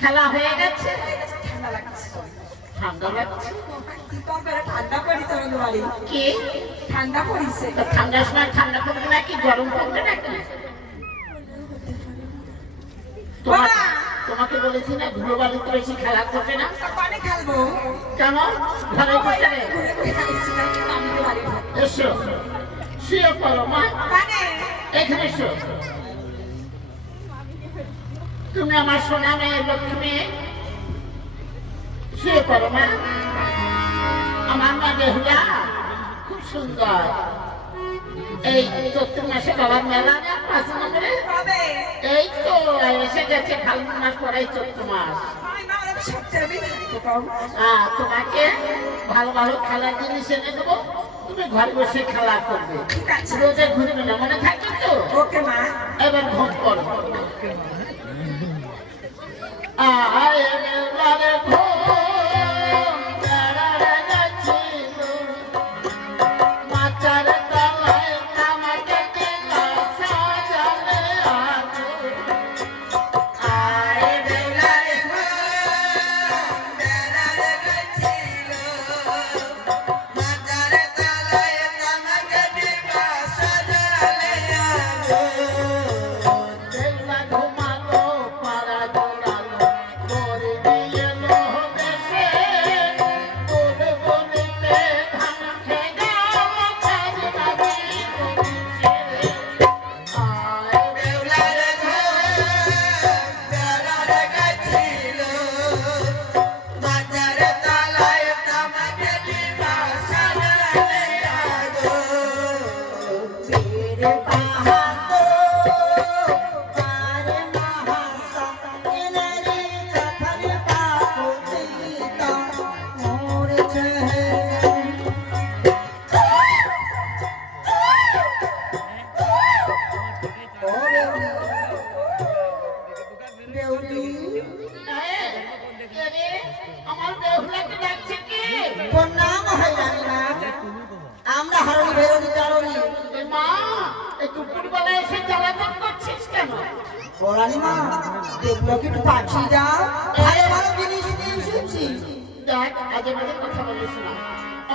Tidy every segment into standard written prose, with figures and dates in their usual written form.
খেলা হয়ে গেছে? ঠান্ডা লাগছে। ঠান্ডা লাগছে? কি করবে ঠান্ডা পড়িছে আমাদের বাড়ি। কি ঠান্ডা পড়িছে? ঠান্ডার সময় ঠান্ডা পড়বে নাকি গরম পড়বে নাকি? তোমাকে বলেছি না ধুলো বালিতে বেশি খেলা করবে না। পানি খেলবো কেন? ঘরে বসে এসো শুয়ে পড়ো মা। এখানে এসো। তুমি আমার সোনা মেয়ে লক্ষ্মী মেয়ে, শুয়ে পড়ো মা। আমার মা বেহুলা খুব সুন্দর। এই চৈত্র মাসে বাবার মেলা না 5 নম্বরে, এই তো এসে গেছে ফাল্গুন মাস পরে চৈত্র মাস। তোমাকে ভালো ভালো খেলার জিনিস এনে দেবো, তুমি ঘরে বসে খেলা করবে, রোজে ঘুরবে না, মনে থাকবে তো? ওকে মা। এবার ঘুম করো।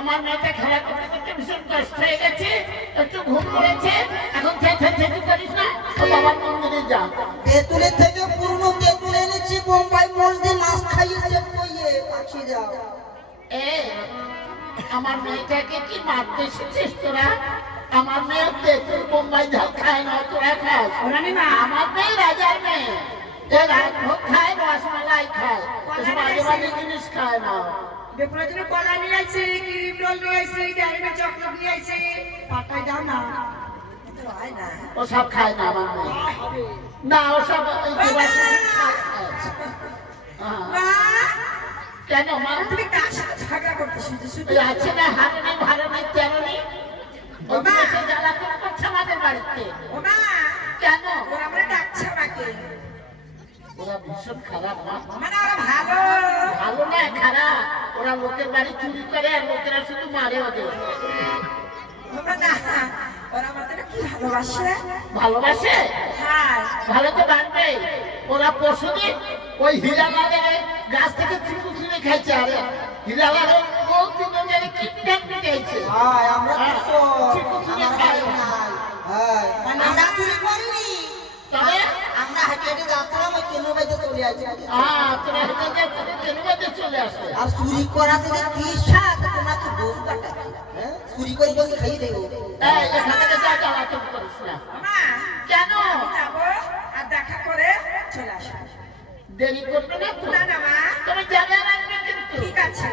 আমার মেয়েটা খেলা করতে করতে ভীষণ কষ্ট হয়ে গেছে, একটু ঘুম পড়েছে, এখন চেঁচাচেঁচি করিস না, বাবার মন্দিরে যা। তেঁতুলের থেকে পুরনো তেঁতুল এনেছি, বোম্বাই মোষ দিয়ে মাছ খাইয়েছে, পাখি যাও। আমার মেয়েটাকে কি মারতে এসেছিস তোরা? আমার মেয়ে তেঁতুল বোম্বাই ঝাল খায় না, তোরা খাস? আমার মেয়ে রাজার মেয়ে, রাজভোগ খায়, রসমালাই খায়, মাঝে মাঝে জিনিস খায় না। কলা নিয়ে আসছে, ক্রিম রোল নিয়ে আসছে, ডাইমে চকলেট নিয়ে আসছে, পাঠাই দাও না। ওসব খায় না আমার মেয়ে, না ওসব কেন মা? তুমি কার সাথে ঝগড়া করতেছ? আছে না হারো নেই ভালো নেই তেরো নেই, জ্বালাতন করছে আমাদের বাড়িতে। কেন? ওরা মানে ডাকছে আমাকে। ওরা ভীষণ খারাপ মা। মানে ওরা ভালো? ভালো না খারাপ। ওরা লোকের বাড়ি চুরি করে আর লোকেরা শুধু মারে ওদের। ওরা আমাদের কি ভালোবাসে? ভালোবাসে? হ্যাঁ ভালো তো বাড়বে। ওরা পরশুদিন ওই হীরালালের গাছ থেকে চিকু চুরি খাইছে, আরে হীরালালের বউ তিনজনের কিডন্যাপ নিয়েছে। আমরা চিকু চুরি খাই আমরা চুরি করিনি, তবে আমরা হেঁটে হেঁটে যাচ্ছিলাম, ওই কেনু বাড়িতে চলে আসছি। তোরা হেঁটে কেন বাড়িতে চলে আসবে? আর চুরি করাতে যে কি স্বাদ, তোমরা তো গরু কাটা চুরি করে বলতে খাইয়ে দেবো। এখান থেকে যা জ্বালাতন করিস না। কেন যাবো আর দেখা করে চলে আসবো। দেরি করবে না তো? না মা, তুমি যাবে আর আসবে কিন্তু। ঠিক আছে,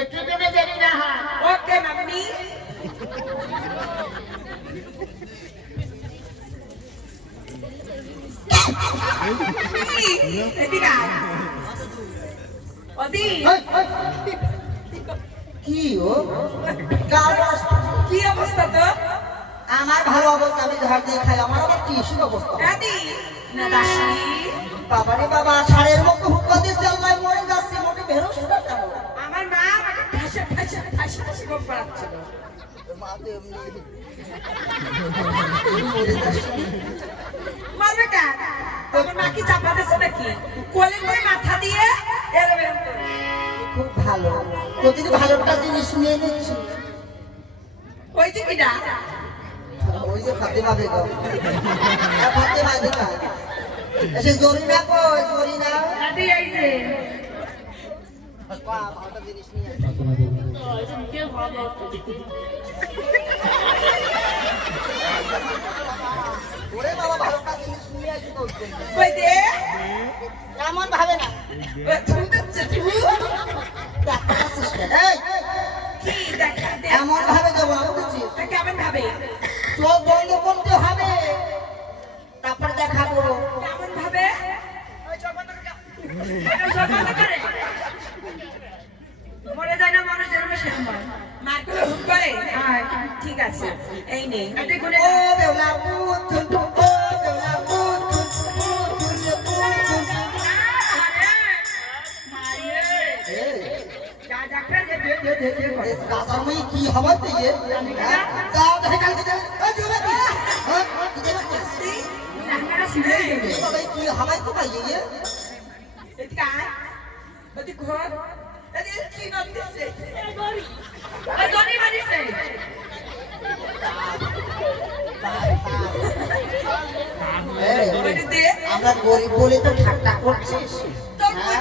একটু জন্য দেরি না হয়। ওকে মাম্মি। কি ও কি অবস্থা তো? আমার ভালো অবস্থা, আমি ঝাড় দিয়ে খাই, আমার আবার কি অবস্থা? বাবারে বাবা, ষাঁড়ের মতো হুক্কা দিয়ে চালমায় মরে যাচ্ছে, মোটে বেরোস না কেন? আমার মা আমাকে ঠাসে ঠাসে ঠাসে ঠাসে ঘুম পাড়াচ্ছিল। মরে যাচ্ছে মারবে কার? আমার মা কি চাপা দিচ্ছে নাকি কোলে করে মাথা দিয়ে এরম এরম করে। খুব ভালো, প্রতিটি ভালোটা জিনিস নিয়ে নিচ্ছি। ওই যে কিনা ওই যে ফাতেমা বেগম, ফাতেমা বেগম এসে জরিনা কই, জরিনা দাদি এই যে ভালোটা জিনিস নিয়ে ওরে বাবা, ভালোটা জিনিস নিয়ে আসি তো। কই দে এমন ভাবে না, ওই তুমি দিচ্ছে তুমি এই কি দেখা দে এমন ভাবে দেবো না, বুঝেছিস? কেমন ভাবে চোখ বন্ধ করতে হবে, তারপর দেখাবো। কেমন ভাবে ওই চোখ বন্ধ করে ওই চোখ বন্ধ করে মরে যায় না মানুষ যেরকম সেরকম মার করে হুক করে ঠিক আছে এই নে দেখুন ও বেওলা বুতুন, ও বেওলা বুতুন, বুতুন রে বুতুন। এই, এই দাদার মেয়ে কি হবে তুই এ? হ্যাঁ? যাও দেখে কালকে যাও। এই কি হবে কি? হ্যাঁ? কি দেবে কি? এই বাবা, এই কি হবে তো ভাই এ? এই, আমরা গরিব বলে তো ঠাট্টা করছিস? হ্যাঁ?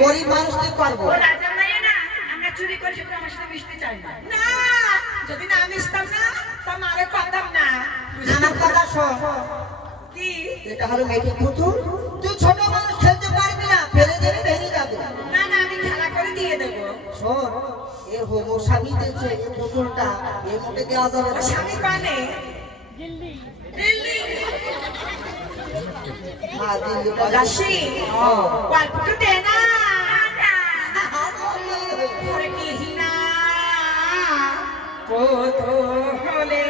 গরিব মানুষ কি করবো? চুরি করে সেটা আমার সাথে মিশতে চাই না না যদি না মিশতাম না তা মারে পাতাম না আমার কথা শোন, কি এটা হলো মেয়েটির পুতুল, তুই ছোট মানুষ খেলতে পারবি না, ফেলে দেবে ভেঙে যাবে। না না আমি খেলা করে দিয়ে দেবো শোন, এর হোমো স্বামী দিয়েছে এই পুতুলটা, এর মুখে দেওয়া যাবে ও না। স্বামী পানে দিল্লি হ্যাঁ, দিল্লি বাজার। রাশি হ্যাঁ। গল্পটা দে না ওরে কি হিনা কত হলে